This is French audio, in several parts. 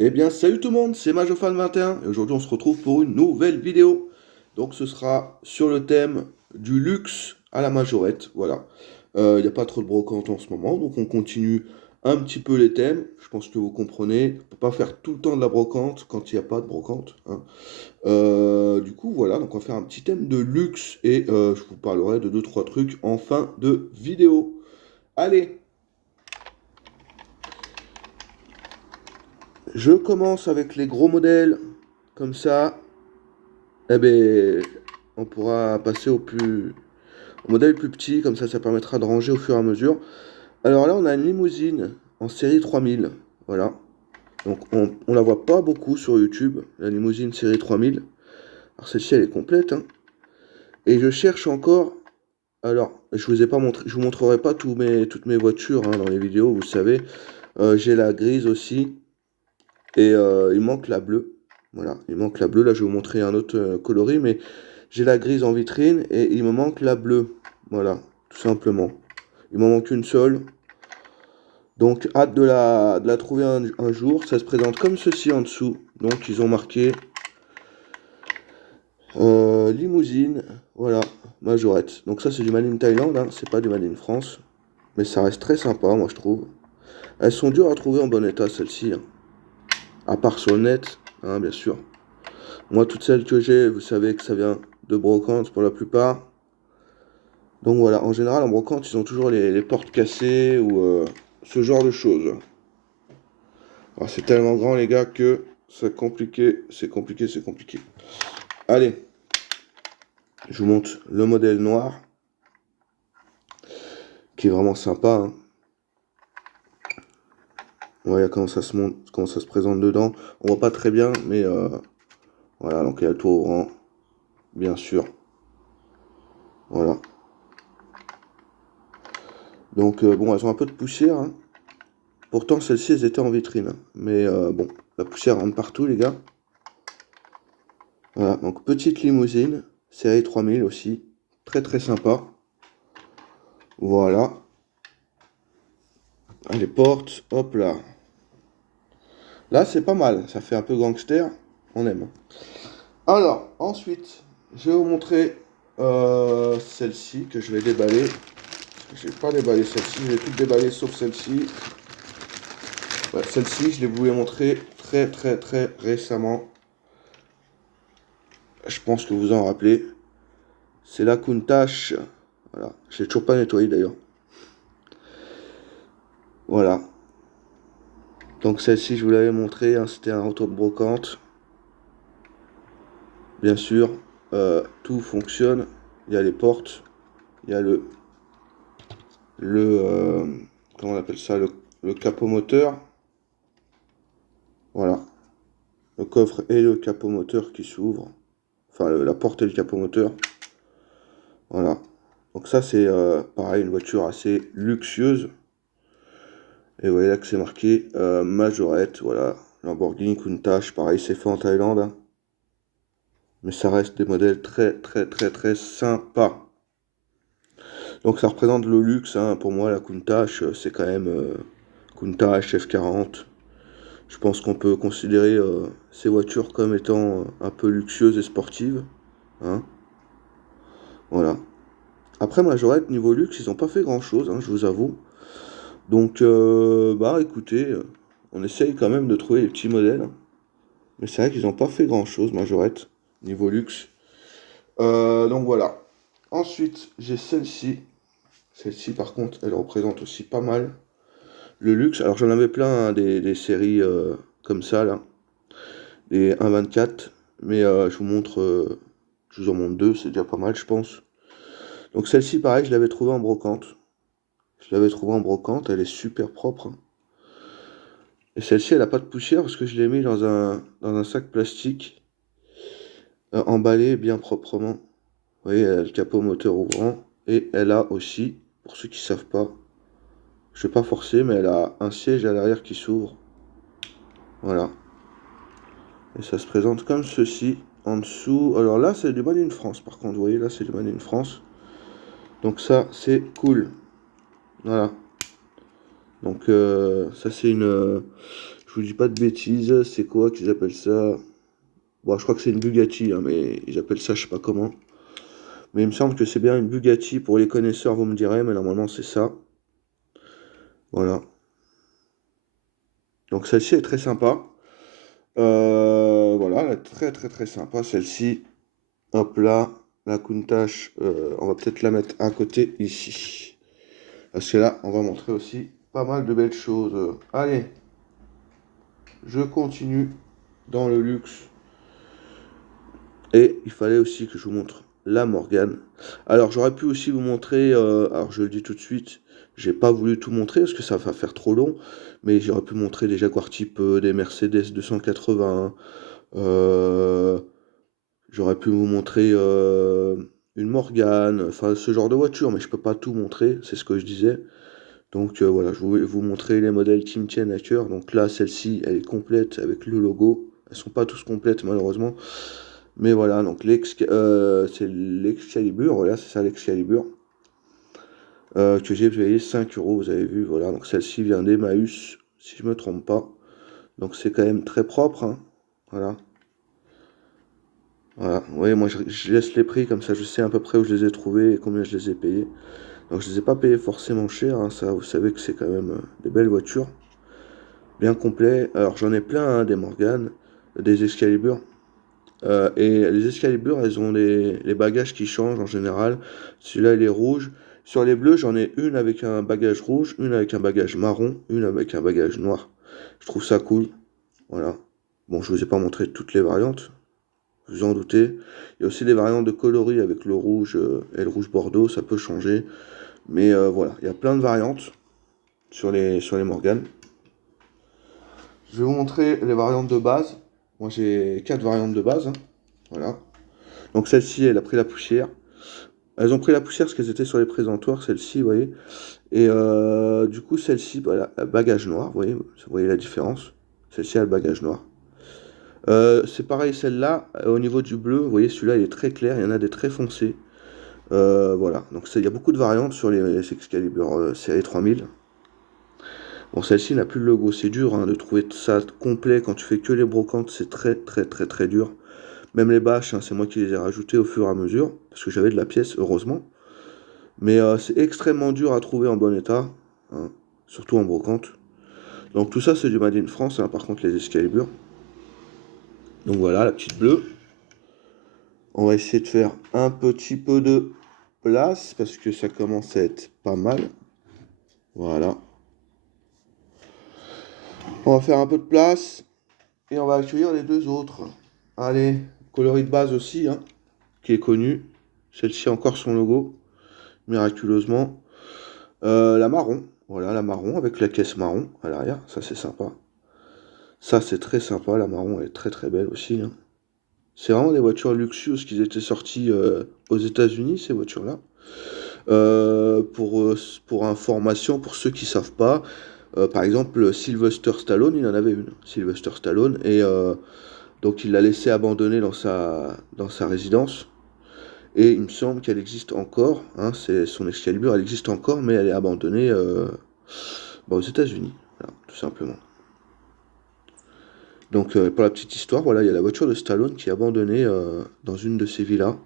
Eh bien, salut tout le monde, c'est Majofan21 et aujourd'hui on se retrouve pour une nouvelle vidéo. Donc ce sera sur le thème du luxe à la majorette, voilà. Il n'y a pas trop de brocante en ce moment, donc on continue un petit peu les thèmes. Je pense que vous comprenez, on peut pas faire tout le temps de la brocante quand il n'y a pas de brocante, hein. Du coup, voilà, donc on va faire un petit thème de luxe et je vous parlerai de deux trois trucs en fin de vidéo. Allez, je commence avec les gros modèles, comme ça. Eh ben, on pourra passer au modèle plus petit, comme ça permettra de ranger au fur et à mesure. Alors là, on a une limousine en série 3000, voilà. Donc on la voit pas beaucoup sur YouTube, la limousine série 3000. Alors celle-ci, elle est complète, hein. Et je cherche encore. Alors, je vous ai pas montré, je vous montrerai pas toutes mes voitures hein, dans les vidéos, vous savez. J'ai la grise aussi, et il manque la bleue. Voilà, il manque la bleue. Là, je vais vous montrer un autre coloris, mais j'ai la grise en vitrine et il me manque la bleue. Voilà, tout simplement. Il m'en manque une seule. Donc, hâte de la trouver un jour. Ça se présente comme ceci en dessous. Donc, ils ont marqué limousine. Voilà, majorette. Donc, ça, c'est du Made in Thaïlande. Hein, c'est pas du Made in France. Mais ça reste très sympa, moi, je trouve. Elles sont dures à trouver en bon état, celles-ci, hein. À part sur le net, hein, bien sûr. Moi, toutes celles que j'ai, vous savez que ça vient de brocante pour la plupart. Donc voilà, en général, en brocante, ils ont toujours les portes cassées ou ce genre de choses. Alors, c'est tellement grand, les gars, que c'est compliqué, c'est compliqué, c'est compliqué. Allez, je vous montre le modèle noir, qui est vraiment sympa, hein. Voilà comment ça se monte, comment ça se présente dedans. On voit pas très bien, mais voilà, donc il y a le toit au rang, bien sûr. Voilà. Donc bon, elles ont un peu de poussière, hein. Pourtant, celles-ci, elles étaient en vitrine, hein. Mais bon, la poussière rentre partout, les gars. Voilà, donc petite limousine, série 3000 aussi, très très sympa. Voilà, ah, les portes, hop là. Là, c'est pas mal, ça fait un peu gangster, on aime. Alors, ensuite, je vais vous montrer celle-ci que je vais déballer. Je vais pas déballer celle-ci, je vais tout déballer sauf celle-ci. Ouais, celle-ci, je l'ai voulu montrer très très très récemment. Je pense que vous en rappelez. C'est la Countach. Voilà, je l'ai toujours pas nettoyé d'ailleurs. Voilà. Donc celle-ci, je vous l'avais montré, hein, c'était un retour de brocante. Bien sûr, tout fonctionne. Il y a les portes, il y a le comment on appelle ça, le capot moteur. Voilà, le coffre et le capot moteur qui s'ouvrent. Enfin, la porte et le capot moteur. Voilà. Donc ça, c'est pareil, une voiture assez luxueuse. Et vous voyez là que c'est marqué Majorette, voilà. Lamborghini Countach, pareil, c'est fait en Thaïlande, hein. Mais ça reste des modèles très très très très sympas. Donc ça représente le luxe, hein. Pour moi, la Countach, c'est quand même Countach F40. Je pense qu'on peut considérer ces voitures comme étant un peu luxueuses et sportives, hein. Voilà. Après, Majorette, niveau luxe, ils n'ont pas fait grand-chose, hein, je vous avoue. Donc, bah écoutez, on essaye quand même de trouver les petits modèles. Mais c'est vrai qu'ils n'ont pas fait grand-chose, Majorette, niveau luxe. Donc voilà. Ensuite, j'ai celle-ci. Celle-ci, par contre, elle représente aussi pas mal le luxe. Alors j'en avais plein, hein, des séries comme ça, là. Des 1,24. Mais je vous en montre deux, c'est déjà pas mal, je pense. Donc celle-ci, pareil, je l'avais trouvée en brocante. Je l'avais trouvée en brocante, elle est super propre, hein. Et celle-ci, elle n'a pas de poussière parce que je l'ai mis dans un sac plastique, emballé bien proprement. Vous voyez, elle a le capot moteur ouvrant. Et elle a aussi, pour ceux qui ne savent pas, je ne vais pas forcer, mais elle a un siège à l'arrière qui s'ouvre. Voilà. Et ça se présente comme ceci. En dessous. Alors là, c'est du Made in France, par contre. Vous voyez, là, c'est du Made in France. Donc ça, c'est cool. Voilà. Donc ça, c'est une... je je vous dis pas de bêtises, c'est quoi qu'ils appellent ça? Bon, je crois que c'est une Bugatti, hein, mais ils appellent ça je sais pas comment. Mais il me semble que c'est bien une Bugatti, pour les connaisseurs vous me direz, mais normalement c'est ça. Voilà. Donc celle-ci est très sympa. Voilà, elle est très très très sympa celle-ci. Hop là, la Countach, on va peut-être la mettre à côté ici. Parce que là, on va montrer aussi pas mal de belles choses. Allez, je continue dans le luxe. Et il fallait aussi que je vous montre la Morgane. Alors j'aurais pu aussi vous montrer, alors je le dis tout de suite, j'ai pas voulu tout montrer parce que ça va faire trop long, mais j'aurais pu montrer des Jaguar Type, des Mercedes 280, euh, j'aurais pu vous montrer une Morgane, enfin ce genre de voiture, mais je peux pas tout montrer, c'est ce que je disais. Donc voilà, je voulais vous montrer les modèles qui me tiennent à cœur. Donc là, celle-ci, elle est complète avec le logo. Elles sont pas tous complètes malheureusement. Mais voilà, donc c'est l'Excalibur, voilà, c'est ça l'Excalibur. Que j'ai payé 5 euros, vous avez vu, voilà. Donc celle-ci vient d'Emmaüs, si je me trompe pas. Donc c'est quand même très propre, hein. Voilà. Voilà. Oui, moi je laisse les prix, comme ça je sais à peu près où je les ai trouvés et combien je les ai payés. Donc je les ai pas payés forcément cher, hein, ça vous savez que c'est quand même des belles voitures. Bien complet. Alors j'en ai plein, hein, des Morgan, des Excalibur. Et les Excalibur, elles ont les bagages qui changent en général. Celui-là, il est rouge. Sur les bleus, j'en ai une avec un bagage rouge, une avec un bagage marron, une avec un bagage noir. Je trouve ça cool. Voilà. Bon, je vous ai pas montré toutes les variantes, vous en doutez. Il y a aussi des variantes de coloris avec le rouge et le rouge bordeaux, ça peut changer. Mais voilà, il y a plein de variantes sur les Morgan. Je vais vous montrer les variantes de base. Moi, j'ai 4 variantes de base, hein. Voilà. Donc celle-ci, elle a pris la poussière. Elles ont pris la poussière parce qu'elles étaient sur les présentoirs, celle-ci, vous voyez. Et du coup, celle-ci, voilà, bagage noir, vous voyez la différence. Celle-ci a le bagage noir. C'est pareil, celle-là, au niveau du bleu, vous voyez, celui-là, il est très clair, il y en a des très foncés. Voilà, donc il y a beaucoup de variantes sur les Excalibur série 3000. Bon, celle-ci n'a plus le logo, c'est dur, hein, de trouver ça complet quand tu fais que les brocantes, c'est très très très très dur. Même les bâches, hein, c'est moi qui les ai rajoutées au fur et à mesure, parce que j'avais de la pièce, heureusement. Mais c'est extrêmement dur à trouver en bon état, hein, surtout en brocante. Donc tout ça, c'est du Made in France, hein, par contre, les Excalibur. Donc voilà, la petite bleue. On va essayer de faire un petit peu de place, parce que ça commence à être pas mal. Voilà. On va faire un peu de place, et on va accueillir les deux autres. Allez, coloris de base aussi, hein, qui est connu. Celle-ci a encore son logo, miraculeusement. La marron, voilà, la marron avec la caisse marron à l'arrière, ça c'est sympa. Ça c'est très sympa, la marron elle est très très belle aussi, hein. C'est vraiment des voitures luxueuses qui étaient sorties aux États-Unis, ces voitures-là. Pour information, pour ceux qui savent pas, par exemple, Sylvester Stallone, il en avait une. Sylvester Stallone, et donc il l'a laissé abandonner dans sa résidence. Et il me semble qu'elle existe encore, hein, c'est son Excalibur, elle existe encore, mais elle est abandonnée aux États-Unis, voilà, tout simplement. Donc pour la petite histoire, voilà, il y a la voiture de Stallone qui est abandonnée dans une de ses villas.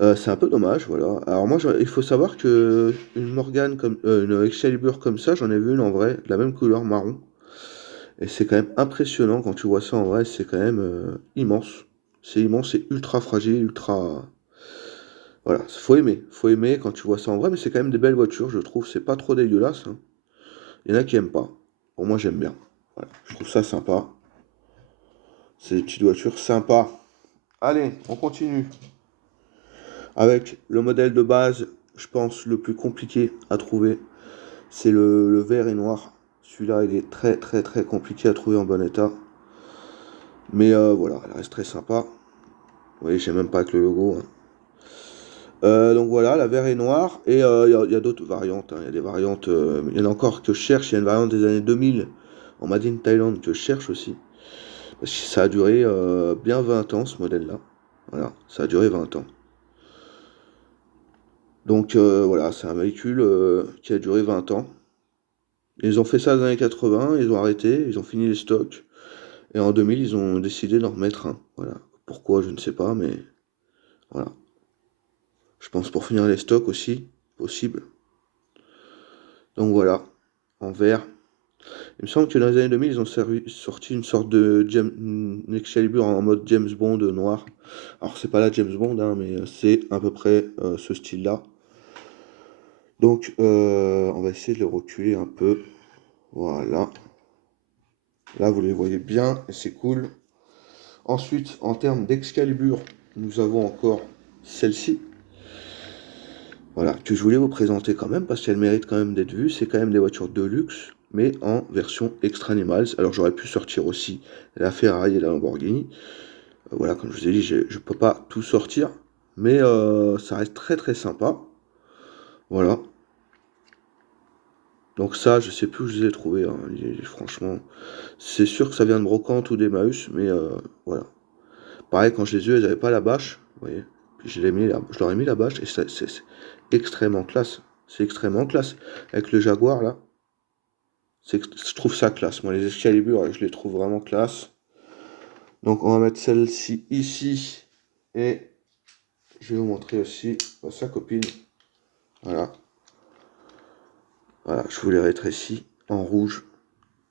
C'est un peu dommage, voilà. Alors moi, il faut savoir que une Morgane comme une Excalibur comme ça, j'en ai vu une en vrai, de la même couleur marron. Et c'est quand même impressionnant quand tu vois ça en vrai, c'est quand même immense. C'est immense, c'est ultra fragile, ultra. Voilà, faut aimer quand tu vois ça en vrai, mais c'est quand même des belles voitures, je trouve. C'est pas trop dégueulasse, hein. Il y en a qui aiment pas. Pour moi, j'aime bien. Voilà, je trouve ça sympa. C'est des petites voitures sympas. Allez, on continue. Avec le modèle de base, je pense le plus compliqué à trouver, c'est le vert et noir. Celui-là, il est très très très compliqué à trouver en bon état. Mais voilà, il reste très sympa. Vous voyez, j'ai même pas avec le logo, hein. Donc voilà, la vert et noir. Et il y a d'autres variantes, hein. Il y a des variantes, il y en a encore que je cherche. Il y a une variante des années 2000 en Made in Thailand que je cherche aussi. Parce que ça a duré bien 20 ans ce modèle-là. Voilà, ça a duré 20 ans. Donc voilà, c'est un véhicule qui a duré 20 ans. Ils ont fait ça dans les années 80, ils ont arrêté, ils ont fini les stocks. Et en 2000, ils ont décidé d'en remettre un. Voilà. Pourquoi, je ne sais pas, mais voilà. Je pense pour finir les stocks aussi, possible. Donc voilà, en vert. Il me semble que dans les années 2000, ils ont sorti une sorte de une Excalibur en mode James Bond noir. Alors c'est pas la James Bond, hein, mais c'est à peu près ce style-là. Donc on va essayer de le reculer un peu. Voilà. Là, vous les voyez bien et c'est cool. Ensuite, en termes d'Excalibur, nous avons encore celle-ci. Voilà, que je voulais vous présenter quand même, parce qu'elle mérite quand même d'être vue. C'est quand même des voitures de luxe, mais en version Extra Animals. Alors j'aurais pu sortir aussi la Ferrari et la Lamborghini. Voilà, comme je vous ai dit, je ne peux pas tout sortir, mais ça reste très très sympa. Voilà. Donc ça, je sais plus où je les ai trouvés, hein. Franchement, c'est sûr que ça vient de Brocante ou d'Emmaüs, mais voilà. Pareil, quand je les ai eu, elles n'avaient pas la bâche, vous voyez. Puis je leur ai mis la bâche et c'est extrêmement classe. C'est extrêmement classe. Avec le Jaguar, là, je trouve ça classe. Moi, les Excalibur, je les trouve vraiment classe. Donc, on va mettre celle-ci ici. Et je vais vous montrer aussi sa copine. Voilà. Voilà, je vous les rétrécis en rouge.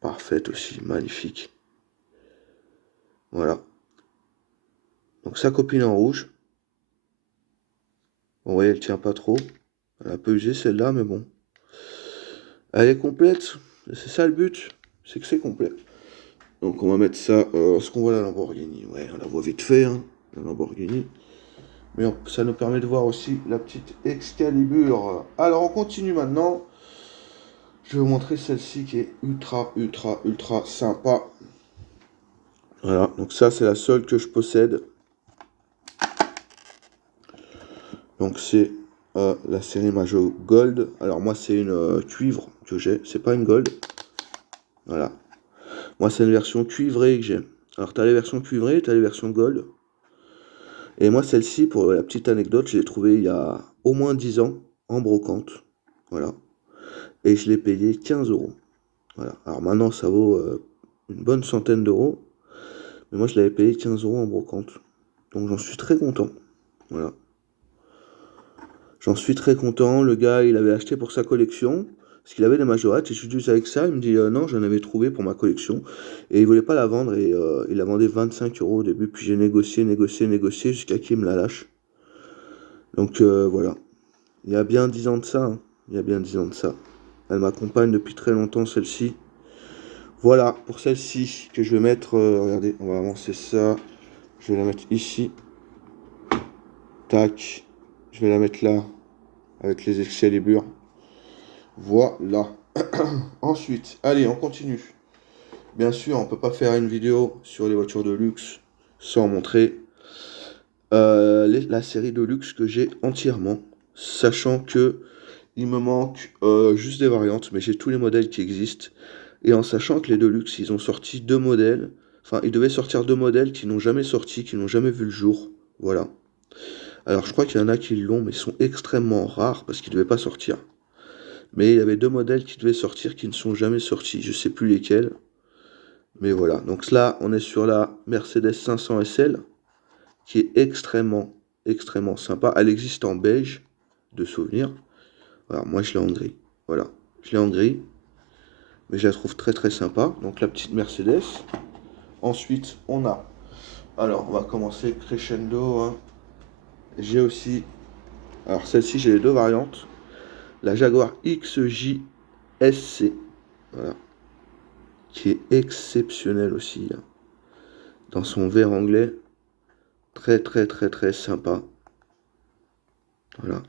Parfaite aussi, magnifique. Voilà. Donc, sa copine en rouge. Bon, vous voyez, elle tient pas trop. Elle est un peu usée celle-là, mais bon. Elle est complète. C'est ça le but. C'est que c'est complet. Donc, on va mettre ça. Est-ce qu'on voit la Lamborghini? Ouais, on la voit vite fait, hein, la Lamborghini. Mais ça nous permet de voir aussi la petite Excalibur. Alors on continue maintenant. Je vais vous montrer celle-ci qui est ultra sympa. Voilà, donc ça c'est la seule que je possède. Donc c'est la série Majo Gold. Alors moi c'est une cuivre que j'ai, c'est pas une gold. Voilà. Moi c'est une version cuivrée que j'ai. Alors t'as les versions cuivrées, t'as les versions gold. Et moi celle-ci, pour la petite anecdote, je l'ai trouvée il y a au moins 10 ans en brocante. Voilà. Et je l'ai payé 15 euros. Voilà. Alors maintenant, ça vaut une bonne centaine d'euros. Mais moi, je l'avais payé 15 euros en brocante. Donc j'en suis très content. Voilà. J'en suis très content. Le gars, il avait acheté pour sa collection. Parce qu'il avait des majorettes. Et je suis juste avec ça. Il me dit non, j'en avais trouvé pour ma collection. Et il voulait pas la vendre. Et il la vendait 25 euros au début. Puis j'ai négocié jusqu'à qu'il me la lâche. Donc voilà. Il y a bien 10 ans de ça. Hein. Il y a bien 10 ans de ça. Elle m'accompagne depuis très longtemps, celle-ci. Voilà, pour celle-ci que je vais mettre, regardez, on va avancer ça. Je vais la mettre ici. Tac. Je vais la mettre là, avec les Excalibur. Voilà. Ensuite, allez, on continue. Bien sûr, on peut pas faire une vidéo sur les voitures de luxe sans montrer la série de luxe que j'ai entièrement. Sachant que il me manque juste des variantes, mais j'ai tous les modèles qui existent. Et en sachant que les Deluxe, ils ont sorti deux modèles. Enfin, ils devaient sortir deux modèles qui n'ont jamais sorti, qui n'ont jamais vu le jour. Voilà. Alors, je crois qu'il y en a qui l'ont, mais ils sont extrêmement rares parce qu'ils ne devaient pas sortir. Mais il y avait deux modèles qui devaient sortir qui ne sont jamais sortis. Je ne sais plus lesquels. Mais voilà. Donc là, on est sur la Mercedes 500 SL qui est extrêmement sympa. Elle existe en beige de souvenir. Alors, moi, je l'ai en gris. Voilà. Je l'ai en gris. Mais je la trouve très sympa. Donc la petite Mercedes. Ensuite, on a. Alors, on va commencer crescendo. Hein. J'ai aussi. Alors, celle-ci, j'ai les deux variantes. La Jaguar XJ SC. Voilà. Qui est exceptionnelle aussi. Hein. Dans son vert anglais. Très sympa. Voilà.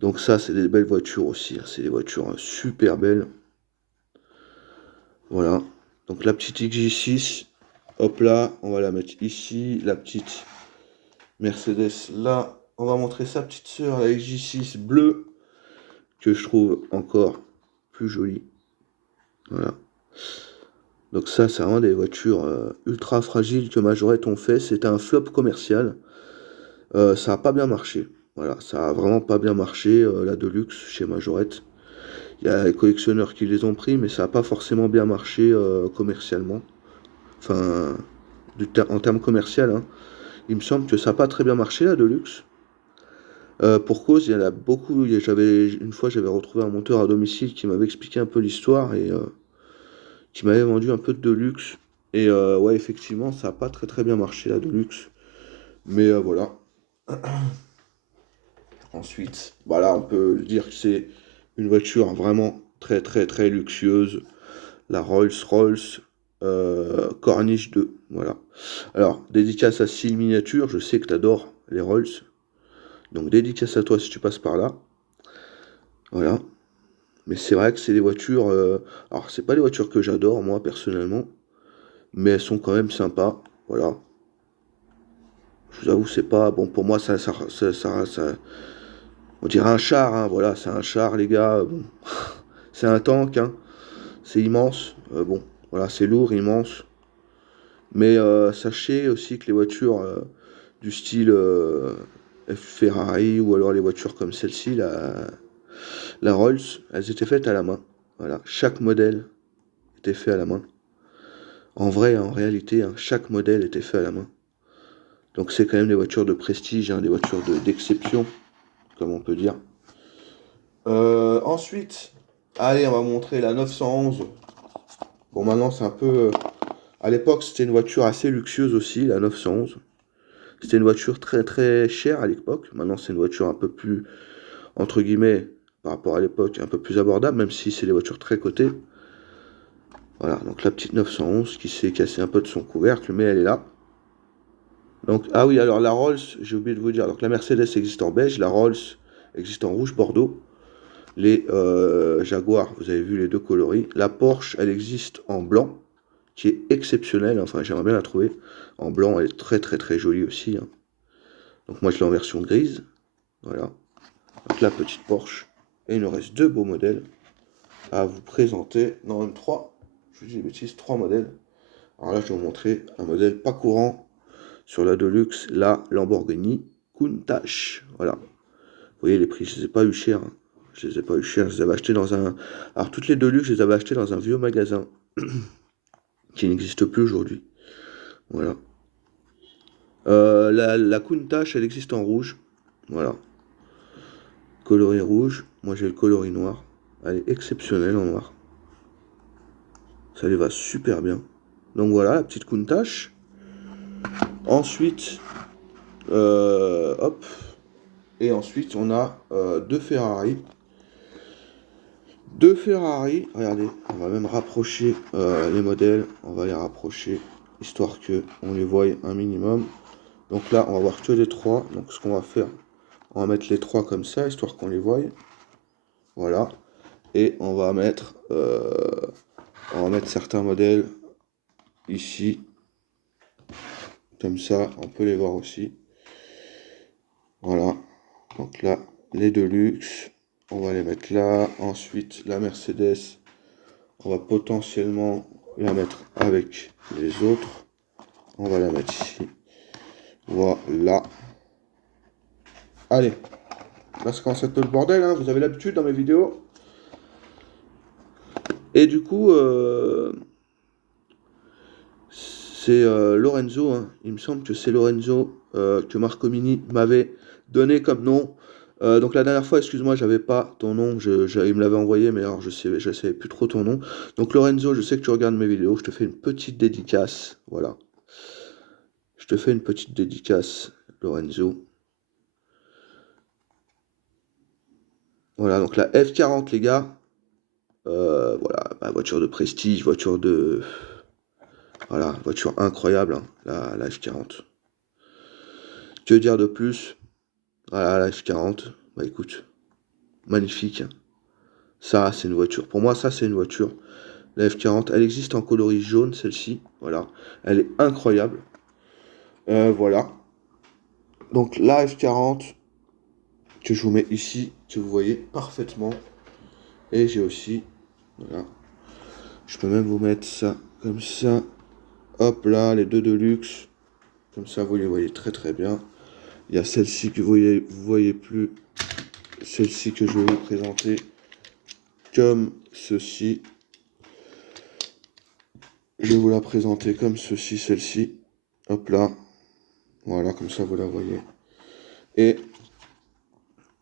Donc, ça, c'est des belles voitures aussi. Hein. C'est des voitures super belles. Voilà. Donc, la petite XJ6. Hop là, on va la mettre ici. La petite Mercedes là. On va montrer sa petite sœur, la XJ6 bleue, que je trouve encore plus jolie. Voilà. Donc ça, c'est vraiment des voitures ultra fragiles que Majorette ont fait. C'était un flop commercial. Ça n'a pas bien marché. Voilà, ça a vraiment pas bien marché, la Deluxe chez Majorette. Il y a les collectionneurs qui les ont pris, mais ça n'a pas forcément bien marché commercialement. Enfin, en termes commercial, hein. Il me semble que ça n'a pas très bien marché, la Deluxe. Pour cause, il y en a beaucoup. Une fois, j'avais retrouvé un monteur à domicile qui m'avait expliqué un peu l'histoire et qui m'avait vendu un peu de Deluxe. Et ouais, effectivement, ça n'a pas très très bien marché, la Deluxe. Mais voilà. Ensuite, voilà, on peut dire que c'est une voiture vraiment très très très luxueuse. La Rolls-Royce Corniche 2. Voilà. Alors, dédicace à Style Miniature, je sais que tu adores les Rolls. Donc, dédicace à toi si tu passes par là. Voilà. Mais c'est vrai que c'est des voitures. Alors, c'est pas des voitures que j'adore, moi, personnellement. Mais elles sont quand même sympas. Voilà. Je vous avoue, c'est pas. Bon, pour moi, on dirait un char, hein. Voilà, c'est un char, les gars. Bon. C'est un tank, hein. C'est immense. Bon, voilà, c'est lourd, immense. Mais sachez aussi que les voitures du style Ferrari ou alors les voitures comme celle-ci, la Rolls, elles étaient faites à la main. Voilà, chaque modèle était fait à la main. En vrai, en réalité, hein, chaque modèle était fait à la main. Donc c'est quand même des voitures de prestige, hein, des voitures d'exception, comme on peut dire. Ensuite, allez, on va montrer la 911. Bon, maintenant c'est un peu... à l'époque, c'était une voiture assez luxueuse aussi, la 911. C'était une voiture très très chère à l'époque. Maintenant, c'est une voiture un peu plus, entre guillemets, par rapport à l'époque, un peu plus abordable, même si c'est des voitures très cotées. Voilà, donc la petite 911 qui s'est cassée un peu de son couvercle, mais elle est là. Donc, ah oui, alors la Rolls, j'ai oublié de vous dire, donc la Mercedes existe en beige, la Rolls existe en rouge bordeaux. Les Jaguar, vous avez vu les deux coloris. La Porsche, elle existe en blanc, qui est exceptionnelle. Enfin, j'aimerais bien la trouver. En blanc, elle est très très très jolie aussi, hein. Donc moi, je l'ai en version grise. Voilà. Donc la petite Porsche. Et il nous reste deux beaux modèles à vous présenter. Non, même trois. Je vous dis des bêtises, trois modèles. Alors là, je vais vous montrer un modèle pas courant sur la Deluxe, la Lamborghini Countach. Voilà. Vous voyez les prix, je les ai pas eu chers, hein. Je les ai pas eu chers, je les avais achetés dans un... Alors toutes les Deluxe, je les avais achetées dans un vieux magasin qui n'existe plus aujourd'hui. Voilà. La Countach, elle existe en rouge. Voilà. Coloris rouge. Moi, j'ai le coloris noir. Elle est exceptionnelle en noir. Ça lui va super bien. Donc voilà, la petite Countach. Ensuite, hop. Et ensuite, on a deux Ferrari. Deux Ferrari. Regardez, on va même rapprocher les modèles. On va les rapprocher, histoire que on les voie un minimum. Donc là, on va voir que les trois. Donc ce qu'on va faire, on va mettre les trois comme ça, histoire qu'on les voie. Voilà. Et on va mettre certains modèles ici. Comme ça, on peut les voir aussi. Voilà. Donc là, les Deluxe, on va les mettre là. Ensuite, la Mercedes, on va potentiellement la mettre avec les autres. On va la mettre ici. Voilà. Allez. Là, ça commence à être le bordel, hein. Vous avez l'habitude dans mes vidéos. Et du coup, c'est Lorenzo, hein. Il me semble que c'est Lorenzo que Marcomini m'avait donné comme nom. Donc la dernière fois, excuse-moi, j'avais pas ton nom, il me l'avait envoyé, mais alors je savais plus trop ton nom. Donc Lorenzo, je sais que tu regardes mes vidéos, je te fais une petite dédicace, voilà. Je te fais une petite dédicace, Lorenzo. Voilà, donc la F40, les gars. Voilà, bah, voiture de prestige, voiture de... Voilà, voiture incroyable, hein, la F40. Que dire de plus? Voilà, la F40, bah écoute, magnifique. Ça, c'est une voiture. Pour moi, ça, c'est une voiture. La F40, elle existe en coloris jaune, celle-ci. Voilà, elle est incroyable. Voilà. Donc la F40, que je vous mets ici, que vous voyez parfaitement. Et j'ai aussi, voilà, je peux même vous mettre ça comme ça. Hop là, les deux Deluxe. Comme ça, vous les voyez très très bien. Il y a celle-ci que vous voyez plus. Celle-ci que je vais vous présenter. comme ceci. Je vais vous la présenter comme ceci, celle-ci. Hop là. Voilà, comme ça vous la voyez. Et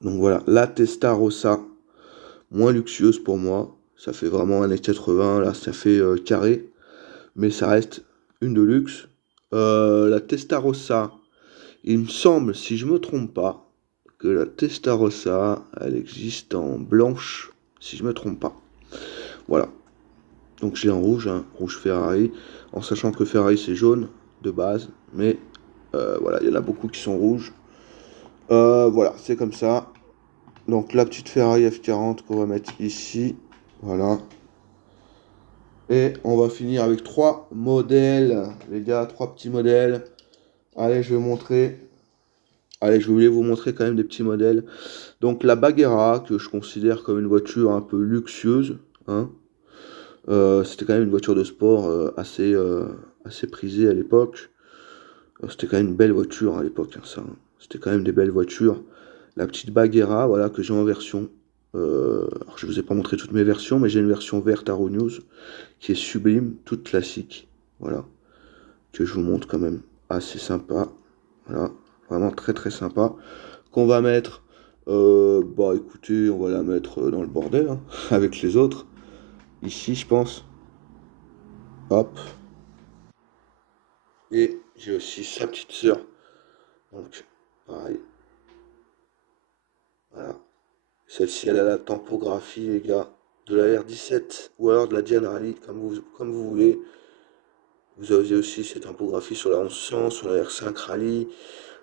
donc voilà, la Testarossa, moins luxueuse pour moi. Ça fait vraiment 1,80 m, là ça fait carré. Mais ça reste une de luxe. La Testarossa, il me semble, si je me trompe pas, que la Testarossa, elle existe en blanche, si je me trompe pas. Voilà. Donc j'ai en rouge, hein, rouge Ferrari, en sachant que Ferrari c'est jaune de base, mais voilà, il y en a beaucoup qui sont rouges. Voilà, c'est comme ça. Donc la petite Ferrari F40 qu'on va mettre ici, voilà. Et on va finir avec 3 modèles, les gars, 3 petits modèles. Allez, je vais montrer. Allez, je voulais vous montrer quand même des petits modèles. Donc la Baguera, que je considère comme une voiture un peu luxueuse, hein. C'était quand même une voiture de sport assez prisée à l'époque. C'était quand même une belle voiture à l'époque, hein, ça, hein. C'était quand même des belles voitures. La petite Baguera, voilà, que j'ai en version. Alors je vous ai pas montré toutes mes versions, mais j'ai une version verte Arrow News qui est sublime, toute classique. Voilà, que je vous montre quand même. Assez sympa. Voilà, vraiment très très sympa. Qu'on va mettre, bah écoutez, on va la mettre dans le bordel, hein, avec les autres. Ici, je pense. Hop. Et j'ai aussi sa petite sœur. Donc, pareil. Voilà. Celle-ci, elle a la tempographie, les gars, de la R17 ou alors de la Diane Rally, comme vous voulez. Vous avez aussi cette tempographie sur la 1100, sur la R5 Rally.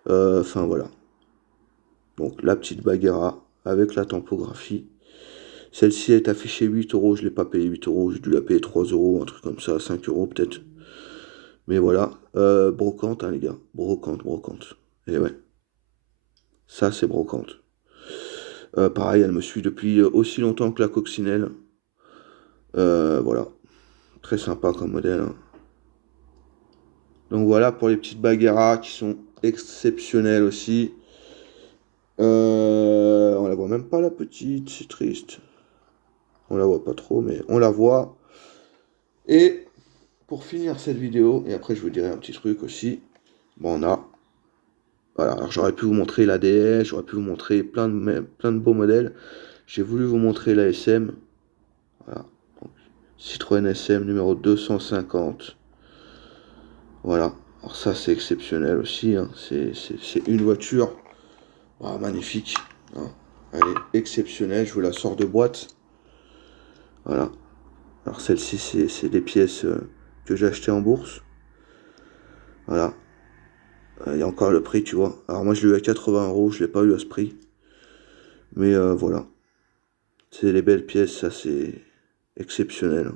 Enfin, voilà. Donc, la petite Baguera avec la tempographie. Celle-ci est affichée 8 euros. Je ne l'ai pas payé 8 euros. J'ai dû la payer 3 euros, un truc comme ça, 5 euros peut-être. Mais voilà. Brocante, hein, les gars. Brocante, brocante. Et ouais. Ça, c'est brocante. Pareil, elle me suit depuis aussi longtemps que la coccinelle. Voilà. Très sympa comme modèle, hein. Donc voilà pour les petites Baguera qui sont exceptionnelles aussi. On la voit même pas la petite, c'est triste. On la voit pas trop, mais on la voit. Et pour finir cette vidéo, et après je vous dirai un petit truc aussi. Bon, on a. Voilà, alors j'aurais pu vous montrer la DS, j'aurais pu vous montrer plein de beaux modèles. J'ai voulu vous montrer la SM. Voilà. Donc, Citroën SM numéro 250. Voilà. Alors ça c'est exceptionnel aussi, hein. C'est une voiture. Ah, magnifique, hein. Elle est exceptionnelle, je vous la sors de boîte. Voilà. Alors celle-ci, c'est des pièces que j'ai achetées en bourse. Voilà. Il y a encore le prix, tu vois. Alors moi, je l'ai eu à 80 euros, je ne l'ai pas eu à ce prix. Mais voilà. C'est les belles pièces, ça, c'est exceptionnel.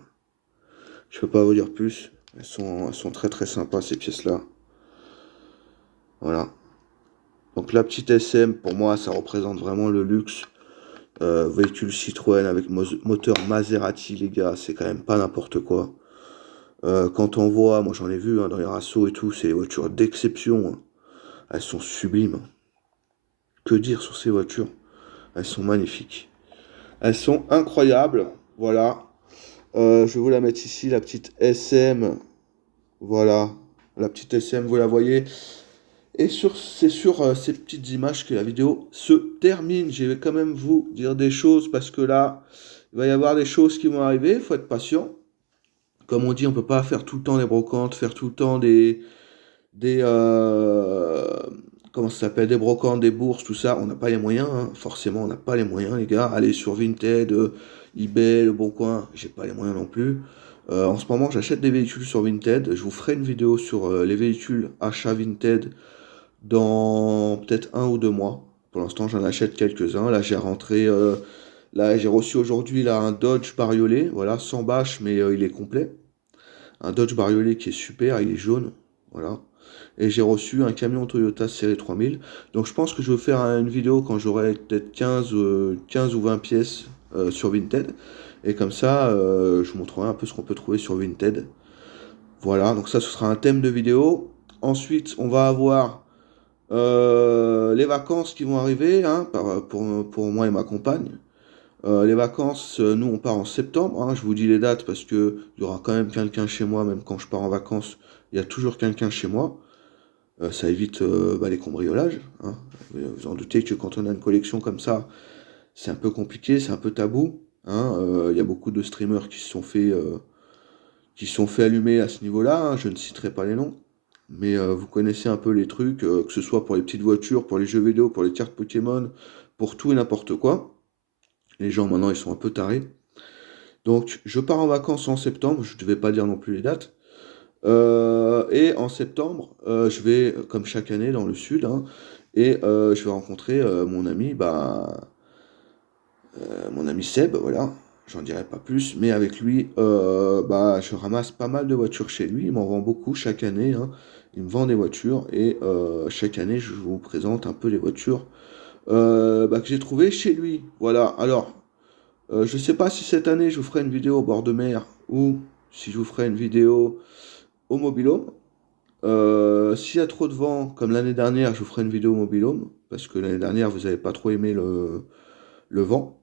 Je peux pas vous dire plus. Elles sont très très sympas, ces pièces-là. Voilà. Donc la petite SM, pour moi, ça représente vraiment le luxe. Véhicule Citroën avec moteur Maserati, les gars, c'est quand même pas n'importe quoi. Quand on voit, moi j'en ai vu, hein, dans les rassos et tout, c'est des voitures d'exception, hein. Elles sont sublimes. Que dire sur ces voitures? Elles sont magnifiques. Elles sont incroyables. Voilà. Je vais vous la mettre ici, la petite SM. Voilà. La petite SM, vous la voyez. Et c'est sur ces petites images que la vidéo se termine. Je vais quand même vous dire des choses parce que là, il va y avoir des choses qui vont arriver. Il faut être patient. Comme on dit, on ne peut pas faire tout le temps des brocantes, faire tout le temps des comment ça s'appelle, des brocantes, des bourses, tout ça. On n'a pas les moyens, hein. Forcément, on n'a pas les moyens, les gars. Aller sur Vinted, eBay, Le Bon Coin, j'ai pas les moyens non plus. En ce moment, j'achète des véhicules sur Vinted. Je vous ferai une vidéo sur les véhicules achat Vinted dans peut-être 1 ou 2 mois. Pour l'instant, j'en achète quelques-uns. Là, j'ai reçu aujourd'hui là un Dodge bariolé, voilà, sans bâche, mais il est complet. Un Dodge bariolé qui est super, il est jaune, voilà. Et j'ai reçu un camion Toyota série 3000. Donc je pense que je vais faire une vidéo quand j'aurai peut-être 15 ou 20 pièces sur Vinted. Et comme ça, je vous montrerai un peu ce qu'on peut trouver sur Vinted. Voilà, donc ça, ce sera un thème de vidéo. Ensuite, on va avoir les vacances qui vont arriver, hein, pour moi et ma compagne. Les vacances, nous on part en septembre, hein, je vous dis les dates parce que il y aura quand même quelqu'un chez moi, même quand je pars en vacances, il y a toujours quelqu'un chez moi. Ça évite bah, les cambriolages, hein. Vous en doutez que quand on a une collection comme ça, c'est un peu compliqué, c'est un peu tabou, hein. Il y a beaucoup de streamers qui se sont fait allumer à ce niveau-là, hein. Je ne citerai pas les noms, mais vous connaissez un peu les trucs, que ce soit pour les petites voitures, pour les jeux vidéo, pour les cartes Pokémon, pour tout et n'importe quoi. Les gens maintenant ils sont un peu tarés. Donc je pars en vacances en septembre, je ne vais pas dire non plus les dates. Et en septembre, je vais, comme chaque année, dans le sud, hein, et je vais rencontrer mon ami Seb, voilà. J'en dirai pas plus, mais avec lui, bah, je ramasse pas mal de voitures chez lui. Il m'en vend beaucoup chaque année, hein. Il me vend des voitures et chaque année, je vous présente un peu les voitures bah, que j'ai trouvées chez lui. Voilà. Alors, je sais pas si cette année, je vous ferai une vidéo au bord de mer ou si je vous ferai une vidéo au mobilhome. S'il y a trop de vent, comme l'année dernière, je vous ferai une vidéo mobilhome, parce que l'année dernière, vous n'avez pas trop aimé le vent.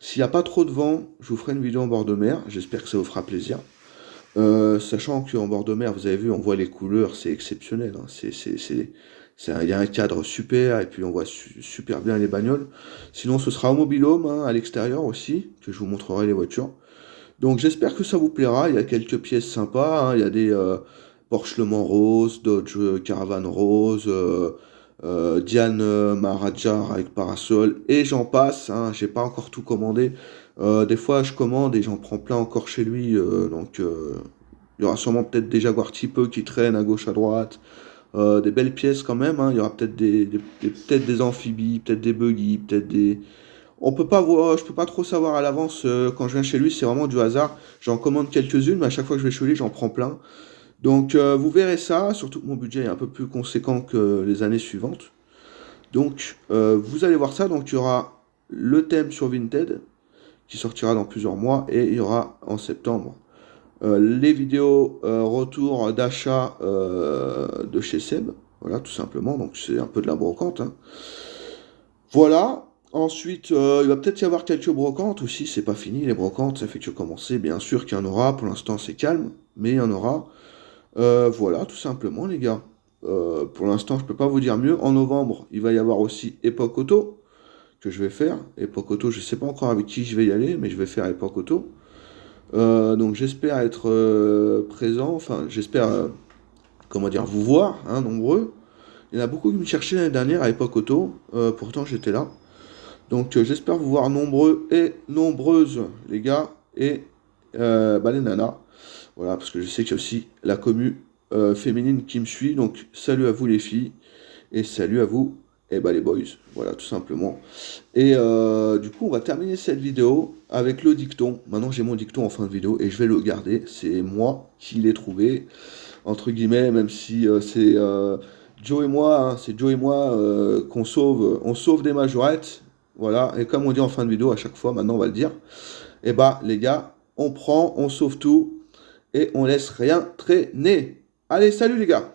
S'il n'y a pas trop de vent, je vous ferai une vidéo en bord de mer, j'espère que ça vous fera plaisir. Sachant qu'en bord de mer, vous avez vu, on voit les couleurs, c'est exceptionnel, hein. Il y a un cadre super, et puis on voit super bien les bagnoles. Sinon, ce sera au mobilhome, hein, à l'extérieur aussi, que je vous montrerai les voitures. Donc j'espère que ça vous plaira. Il y a quelques pièces sympas, hein. Il y a des Porsche Le Mans rose, Dodge Caravan rose, Diane Maharaja avec parasol, et j'en passe, hein. J'ai pas encore tout commandé. Des fois je commande et j'en prends plein encore chez lui. Il y aura sûrement peut-être des Jaguar Type E qui traînent à gauche à droite. Des belles pièces quand même, hein. Il y aura peut-être peut-être des amphibies, peut-être des buggy, peut-être des, on peut pas voir, je peux pas trop savoir à l'avance quand je viens chez lui, c'est vraiment du hasard. J'en commande quelques-unes, mais à chaque fois que je vais chez lui, j'en prends plein. Donc vous verrez ça, surtout que mon budget est un peu plus conséquent que les années suivantes. Donc vous allez voir ça, donc il y aura le thème sur Vinted qui sortira dans plusieurs mois et il y aura en septembre les vidéos retour d'achat de chez Seb. Voilà, tout simplement, donc c'est un peu de la brocante, hein. Voilà. Ensuite, il va peut-être y avoir quelques brocantes aussi, c'est pas fini les brocantes, ça fait que commencer, bien sûr qu'il y en aura, pour l'instant c'est calme, mais il y en aura. Voilà, tout simplement les gars. Pour l'instant, je peux pas vous dire mieux. En novembre, il va y avoir aussi Epoch Auto que je vais faire. Epoch Auto, je sais pas encore avec qui je vais y aller, mais je vais faire Epoch Auto. Donc j'espère être présent, enfin j'espère, comment dire, vous voir, hein, nombreux. Il y en a beaucoup qui me cherchaient l'année dernière à Epoch Auto, pourtant j'étais là. Donc j'espère vous voir nombreux et nombreuses, les gars, et bah, les nanas. Voilà, parce que je sais qu'il y a aussi la commu féminine qui me suit. Donc salut à vous les filles, et salut à vous, et bah, les boys. Voilà, tout simplement. Et du coup, on va terminer cette vidéo avec le dicton. Maintenant, j'ai mon dicton en fin de vidéo, et je vais le garder. C'est moi qui l'ai trouvé, entre guillemets, même si c'est Joe et moi, hein, c'est Joe et moi on sauve des majorettes. Voilà, et comme on dit en fin de vidéo à chaque fois, maintenant on va le dire, et bah les gars, on prend, on sauve tout, et on laisse rien traîner. Allez, salut les gars!